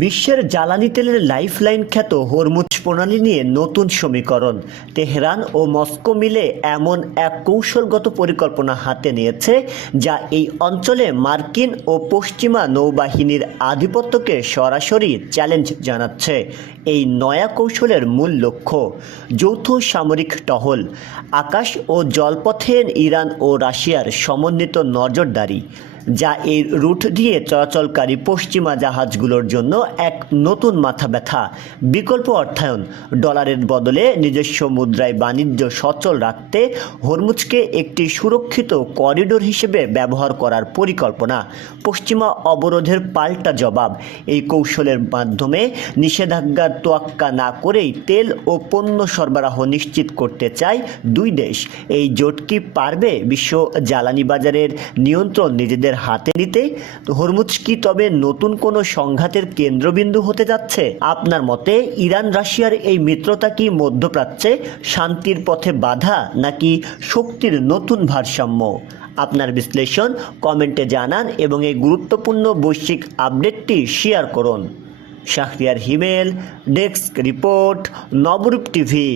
বিশ্বের জ্বালানি তেলের লাইফলাইন খ্যাত হরমুজ প্রণালী নিয়ে নতুন সমীকরণ। তেহরান ও মস্কো মিলে এমন এক কৌশলগত পরিকল্পনা হাতে নিয়েছে যা এই অঞ্চলে মার্কিন ও পশ্চিমা নৌবাহিনীর আধিপত্যকে সরাসরি চ্যালেঞ্জ জানাচ্ছে। এই নয়া কৌশলের মূল লক্ষ্য যৌথ সামরিক টহল, আকাশ ও জলপথে ইরান ও রাশিয়ার সমন্বিত নজরদারি, যা এই রুট দিয়ে চলাচলকারী পশ্চিমা জাহাজগুলোর জন্য এক নতুন মাথা ব্যথা। বিকল্প অর্থায়ন, ডলারের বদলে নিজস্ব মুদ্রায় বাণিজ্য সচল রাখতে হরমুজকে একটি সুরক্ষিত করিডোর হিসেবে ব্যবহার করার পরিকল্পনা। পশ্চিমা অবরোধের পাল্টা জবাব, এই কৌশলের মাধ্যমে নিষেধাজ্ঞার তোয়াক্কা না করেই তেল ও পণ্য সরবরাহ নিশ্চিত করতে চায় দুই দেশ। এই জোট কি পারবে বিশ্ব জ্বালানি বাজারের নিয়ন্ত্রণ নিজেদের হাতে নিতে? তো হরমুজ কি তবে নতুন কোনো সংঘাতের কেন্দ্রবিন্দু হতে যাচ্ছে? আপনার মতে ইরান রাশিয়ার এই মিত্রতা কি মধ্যপ্রাচ্যে শান্তির পথে বাধা, নাকি শক্তির নতুন ভারসাম্য? আপনার বিশ্লেষণ কমেন্টে জানান এবং এই গুরুত্বপূর্ণ বৈশ্বিক আপডেটটি শেয়ার করুন। শাহরিয়ার হিমেল, ডেস্ক রিপোর্ট, নবরূপ টিভি।